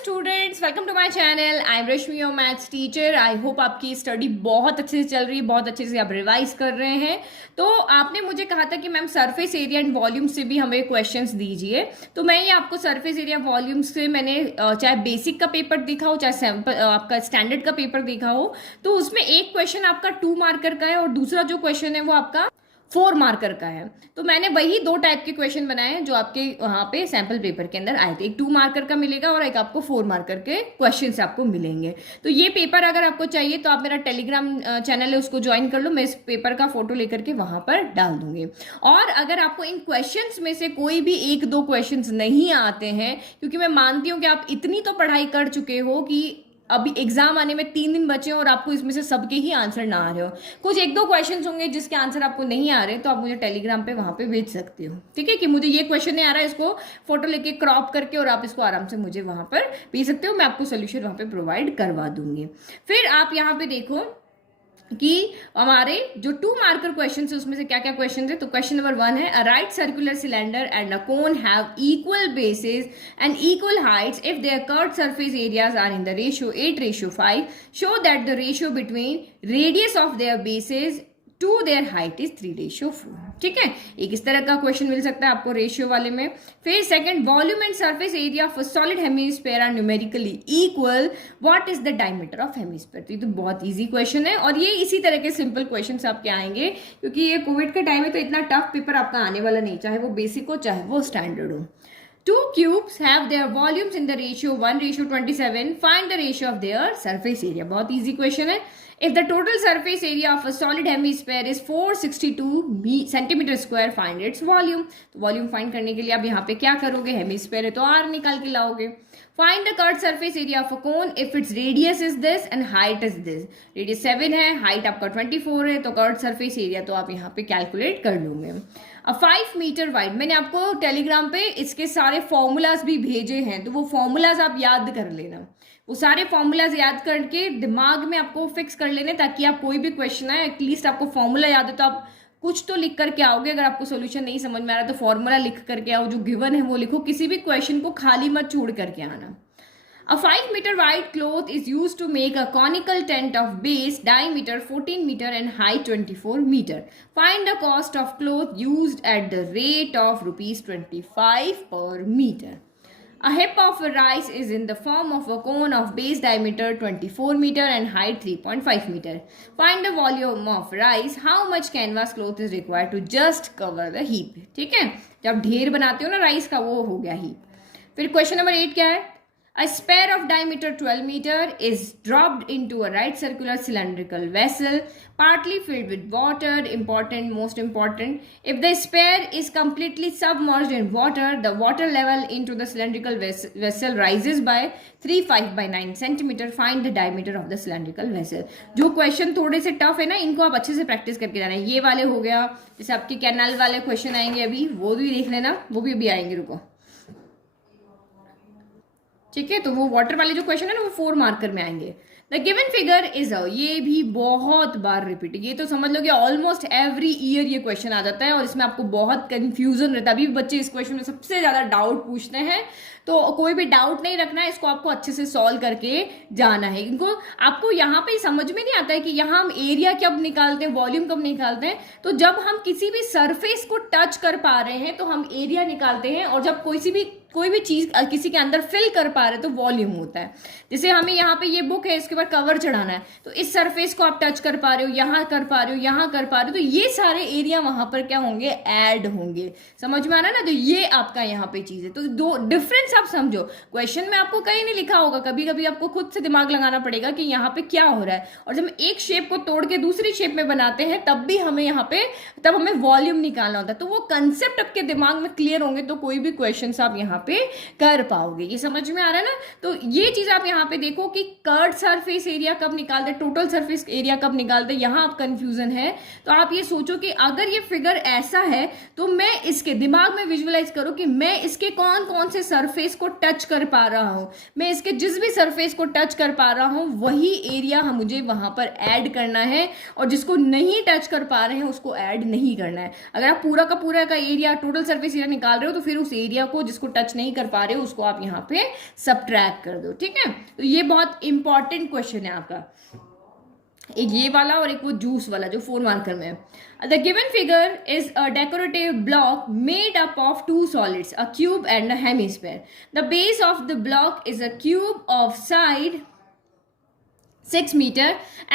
Students, welcome to my channel. I am Rashmi, your maths teacher. I hope आपकी study बहुत अच्छे से चल रही है, बहुत अच्छे से आप रिवाइज कर रहे हैं। तो आपने मुझे कहा था कि ma'am surface area and volume से भी हमें क्वेश्चंस दीजिए। तो मैं ये आपको सरफेस एरिया वॉल्यूम से मैंने चाहे बेसिक का पेपर देखा हो, चाहे सैम्पल आपका स्टैंडर्ड का पेपर देखा हो, तो उसमें एक क्वेश्चन आपका 2 मार्कर का है और दूसरा जो क्वेश्चन है वो आपका 4 मार्कर का है। तो मैंने वही 2 टाइप के क्वेश्चन बनाए हैं जो आपके वहां पे सैंपल पेपर के अंदर आए थे। एक 2 मार्कर का मिलेगा और एक आपको 4 मार्कर के क्वेश्चन आपको मिलेंगे। तो ये पेपर अगर आपको चाहिए तो आप मेरा टेलीग्राम चैनल है उसको ज्वाइन कर लो। मैं इस पेपर का फोटो लेकर के वहां पर डाल दूंगी। और अगर आपको इन क्वेश्चंस में से कोई भी 1-2 क्वेश्चंस नहीं आते हैं, क्योंकि मैं मानती हूँ कि आप इतनी तो पढ़ाई कर चुके हो कि अभी एग्जाम आने में 3 दिन बचे और आपको इसमें से सबके ही आंसर ना आ रहे हो, कुछ 1-2 क्वेश्चंस होंगे जिसके आंसर आपको नहीं आ रहे, तो आप मुझे टेलीग्राम पे वहां पे भेज सकते हो। ठीक है कि मुझे ये क्वेश्चन नहीं आ रहा है, इसको फोटो लेके क्रॉप करके और आप इसको आराम से मुझे वहां पर भेज सकते हो। मैं आपको सोल्यूशन वहां पे प्रोवाइड करवा दूंगी। फिर आप यहाँ पे देखो कि हमारे जो 2 मार्कर क्वेश्चन है उसमें से क्या क्या क्वेश्चन है। तो क्वेश्चन नंबर 1 है, a right circular cylinder and a cone have equal bases and equal heights if their curved surface areas are in the ratio 8:5, show that the ratio between radius of their bases to their height is 3:4। ठीक है, एक इस तरह का question मिल सकता है आपको ratio वाले में। फिर second, volume and surface area of a solid hemisphere are numerically equal, what is the diameter of hemisphere. तो ये तो बहुत इजी क्वेश्चन है और ये इसी तरह के सिंपल क्वेश्चन आपके आएंगे, क्योंकि ये कोविड का टाइम है तो इतना टफ पेपर आपका आने वाला नहीं, चाहे वो बेसिक हो चाहे वो स्टैंडर्ड हो। 2 cubes have their volumes in the ratio 1:27. Find the ratio of their surface area. बहुत easy question है। If the total surface area of a solid hemisphere is 462 centimeter square, find its volume. तो volume find करने के लिए आप यहाँ पे क्या करोगे, हेमिस्फीयर है तो r निकाल के लाओगे। Find the curved surface area of a cone if its radius is this and height is this. Radius 7 है, height आपका 24 है, तो curved surface area तो आप यहाँ पे कैलकुलेट कर लोगे। 5 मीटर वाइड, मैंने आपको टेलीग्राम पे इसके सारे फॉर्मूलाज भी भेजे हैं, तो वो फॉर्मूलाज आप याद कर लेना। वो सारे फॉर्मूलाज याद करके दिमाग में आपको फिक्स कर लेने, ताकि आप कोई भी क्वेश्चन है एटलीस्ट आपको फॉर्मूला याद है तो आप कुछ तो लिख करके आओगे। अगर आपको सोल्यूशन नहीं समझ में आ रहा तो फॉर्मूला लिख करके आओ, जो गिवन है वो लिखो, किसी भी क्वेश्चन को खाली मत छोड़ करके आना। A 5 meter wide cloth is used to make a conical tent of base diameter 14 meter and height 24 meter. Find the cost of cloth used at the rate of rupees 25 per meter. A hip of rice is in the form of a cone of base diameter 24 meter and height 3.5 meter. Find the volume of rice. How much canvas cloth is required to just cover the heap? ठीक है, जब ढेर बनाते हो ना rice का, वो हो गया heap। फिर क्वेश्चन नंबर 8 क्या है, a sphere of diameter 12 meter is dropped into a right circular cylindrical vessel partly filled with water. Important, most important, if the sphere is completely submerged in water, the water level into the cylindrical vessel rises by 3.5/9 centimeter. Find the diameter of the cylindrical vessel. जो question थोड़े से tough है ना, इनको आप अच्छे से practice करके जाना है। ये वाले हो गया, जैसे आपके कैनाल वाले क्वेश्चन आएंगे अभी, वो भी देख लेना, वो भी अभी आएंगे, रुको। ठीक है, तो वो वाटर वाले जो क्वेश्चन है ना वो 4 मार्कर में आएंगे। द गिवन फिगर इज ये भी बहुत बार रिपीट, ये तो समझ लो कि ऑलमोस्ट एवरी ईयर ये क्वेश्चन आ जाता है और इसमें आपको बहुत कंफ्यूजन रहता है। अभी बच्चे इस क्वेश्चन में सबसे ज्यादा डाउट पूछते हैं, तो कोई भी डाउट नहीं रखना है, इसको आपको अच्छे से सॉल्व करके जाना है। इनको आपको यहाँ पे समझ में नहीं आता है कि यहाँ हम एरिया कब निकालते हैं, वॉल्यूम कब निकालते हैं। तो जब हम किसी भी सरफेस को टच कर पा रहे हैं तो हम एरिया निकालते हैं, और जब कोई भी चीज किसी के अंदर फिल कर पा रहे तो वॉल्यूम होता है। जैसे हमें यहाँ पे ये बुक है, इसके ऊपर कवर चढ़ाना है, तो इस सरफेस को आप टच कर पा रहे हो, यहाँ कर पा रहे हो, यहाँ कर पा रहे हो, तो ये सारे एरिया वहां पर क्या होंगे, ऐड होंगे। समझ में आ रहा है ना, तो ये आपका यहाँ पे चीज है। तो दो डिफरेंस आप समझो, क्वेश्चन में आपको कहीं नहीं लिखा होगा, कभी कभी आपको खुद से दिमाग लगाना पड़ेगा कि यहाँ पे क्या हो रहा है। और जब एक शेप को तोड़ के दूसरी शेप में बनाते हैं तब भी हमें यहाँ पे तब हमें वॉल्यूम निकालना होता है। तो वो कंसेप्ट आपके दिमाग में क्लियर होंगे तो कोई भी क्वेश्चन आप यहाँ पे कर पाओगे। ये समझ में आ रहा है ना, तो ये चीज आप यहाँ पे देखो कि कर्व्ड सरफेस एरिया कब निकालते हैं, टोटल सरफेस एरिया कब निकालते हैं, यहाँ आप कंफ्यूजन है। तो आप ये सोचो कि अगर ये फिगर ऐसा है तो मैं इसके दिमाग में विजुअलाइज करो कि मैं इसके कौन कौन से सरफेस को टच कर पा रहा हूं, मैं इसके जिस भी सरफेस को टच कर पा रहा हूं वही एरिया मुझे वहां पर ऐड करना है, और जिसको नहीं टच कर पा रहे हैं उसको ऐड नहीं करना है। अगर आप पूरा का एरिया टोटल सरफेस एरिया निकाल रहे हो तो फिर उस एरिया को जिसको टच टच नहीं कर पा रहे हो उसको आप यहाँ पे सबट्रैक्ट कर दो, ठीक है। तो ये बहुत इंपॉर्टेंट क्वेश्चन है आपका, एक ये वाला और एक वो जूस वाला जो 4 मार्कर में है। The given figure is a decorative block made up of 2 solids, a cube and a hemisphere. The base of the block is a cube of side 6 meter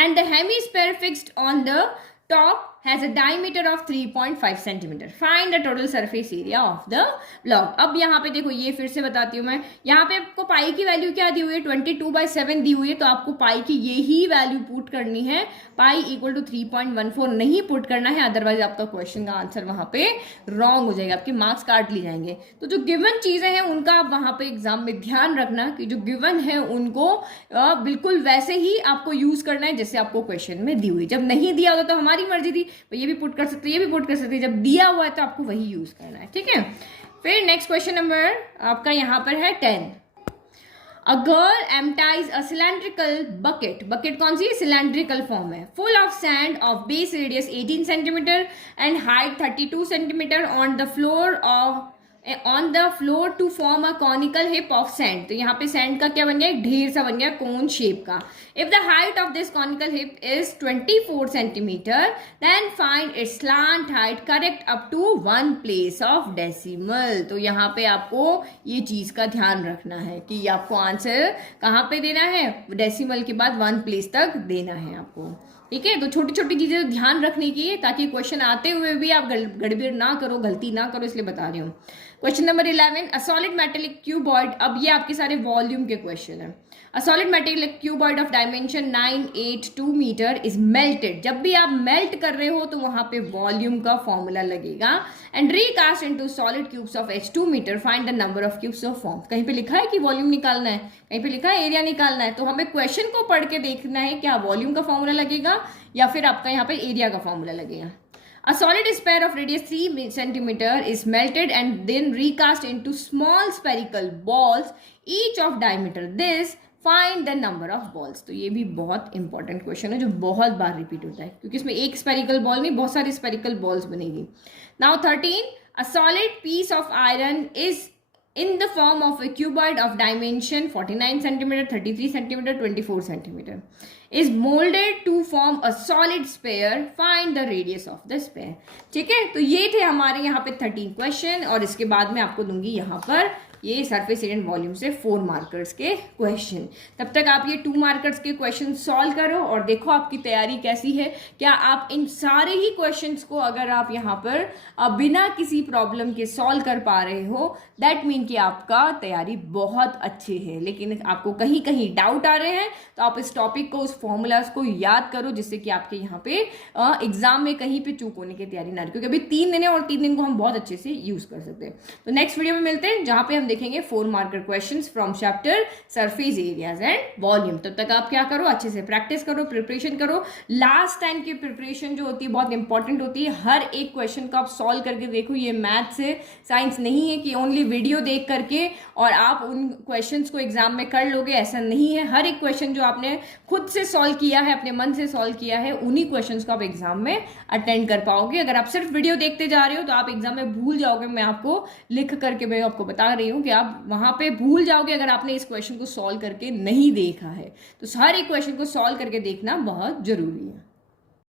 and the hemisphere fixed on the top has a diameter of 3.5 centimeter. Find the total surface area of the block. अब यहाँ पे देखो, ये फिर से बताती हूँ मैं, यहाँ पे आपको पाई की वैल्यू क्या दी हुई है, 22/7 दी हुई है, तो आपको पाई की यही वैल्यू पुट करनी है, पाई इक्वल टू 3.14 नहीं पुट करना है, अदरवाइज आपका क्वेश्चन का आंसर वहाँ पे रॉन्ग हो जाएगा, आपके मार्क्स काट लिए जाएंगे। तो जो गिवन चीजें हैं उनका आप वहाँ पे एग्जाम में ध्यान रखना कि जो गिवन है उनको बिल्कुल वैसे ही आपको यूज करना है जैसे आपको क्वेश्चन में दी हुई। जब नहीं दिया होता तो हमारी मर्जी थी, ये भी पुट कर सकते, ये भी पुट कर सकते, जब दिया हुआ है तो आपको वही यूज करना है, ठीक है। फिर नेक्स्ट क्वेश्चन नंबर आपका यहाँ पर है 10। A girl empties a cylindrical bucket, bucket कौन सी सिलेंड्रिकल फॉर्म है, full of sand of base radius 18 centimetre and height 32 centimetre on the floor to form a conical heap of sand. तो यहाँ पे सैंड का क्या बन गया, एक ढेर सा बन गया कोन शेप का। If the height of this conical heap is 24 centimetre then find its slant height correct up to 1 place of decimal. तो यहाँ पे आपको ये चीज का ध्यान रखना है कि आपको आंसर कहाँ पे देना है, डेसिमल के बाद 1 प्लेस तक देना है आपको, ठीक है। तो छोटी छोटी चीजें ध्यान रखने की है ताकि क्वेश्चन आते हुए भी आप गड़बड़ ना करो, गलती ना करो, इसलिए बता रही हूँ। Question number 11, a solid metallic cuboid, अब ये आपके सारे वॉल्यूम के क्वेश्चन है। A solid metallic cuboid of dimension 982 metre is melted, जब भी आप मेल्ट कर रहे हो तो वहां पे वॉल्यूम का फॉर्मूला लगेगा, and recast into solid cubes of H2 metre, find the number of cubes of form. कहीं पे लिखा है कि वॉल्यूम निकालना है, कहीं पे लिखा है एरिया निकालना है, तो हमें क्वेश्चन को पढ़ के देखना है क्या वॉल्यूम का फॉर्मूला लगेगा या फिर आपका यहाँ पे एरिया का फॉर्मूला लगेगा। A solid sphere of radius 3 centimeter is melted and then recast into small spherical balls, each of diameter this. Find the number of balls. तो ये भी बहुत इंपॉर्टेंट क्वेश्चन है जो बहुत बार रिपीट होता है, क्योंकि इसमें एक स्पेरिकल बॉल नहीं बहुत सारी स्पेरिकल बॉल्स बनेगी। Now 13, a solid piece of iron is in the form of a cuboid of dimension 49 centimeter, 33 centimeter, 24 centimeter. Is molded to form a solid sphere. Find the radius of the sphere. ठीक है, तो ये थे हमारे यहाँ पे 13 question, और इसके बाद मैं आपको दूंगी यहाँ पर ये सरफेस एरिया एंड वॉल्यूम से 4 मार्कर्स के क्वेश्चन। तब तक आप ये 2 मार्कर्स के क्वेश्चन सॉल्व करो और देखो आपकी तैयारी कैसी है। क्या आप इन सारे ही क्वेश्चंस को अगर आप यहाँ पर बिना किसी प्रॉब्लम के सॉल्व कर पा रहे हो, दैट मीन कि आपका तैयारी बहुत अच्छी है। लेकिन आपको कहीं कहीं डाउट आ रहे हैं तो आप इस टॉपिक को, उस फॉर्मूलाज को याद करो, जिससे कि आपके यहाँ पे एग्जाम में कहीं पे चूक होने की तैयारी ना रहे, क्योंकि अभी 3 दिन है और 3 दिन को हम बहुत अच्छे से यूज कर सकते हैं। तो नेक्स्ट वीडियो में मिलते हैं जहां पे हम देखेंगे 4 marker questions from chapter surface areas and volume. तब तक आप क्या करो, अच्छे से प्रैक्टिस करो, प्रिपरेशन करो। लास्ट टाइम की प्रिपरेशन जो होती है बहुत इंपॉर्टेंट होती है। हर एक क्वेश्चन को आप सॉल्व करके देखो। ये मैथ्स है, साइंस नहीं है कि ओनली वीडियो देख करके और आप उन क्वेश्चंस को एग्जाम में कर लोगे, ऐसा नहीं है। हर एक क्वेश्चन जो आपने खुद से सॉल्व किया है, अपने मन से सॉल्व किया है, उन्हीं क्वेश्चंस को आप एग्जाम में अटेंड कर पाओगे। अगर आप सिर्फ वीडियो देखते जा रहे हो तो आप एग्जाम में भूल जाओगे। मैं आपको लिख करके मैं आपको बता रही हूँ कि आप वहां पे भूल जाओगे अगर आपने इस क्वेश्चन को सॉल्व करके नहीं देखा है। तो हर एक क्वेश्चन को सॉल्व करके देखना बहुत जरूरी है।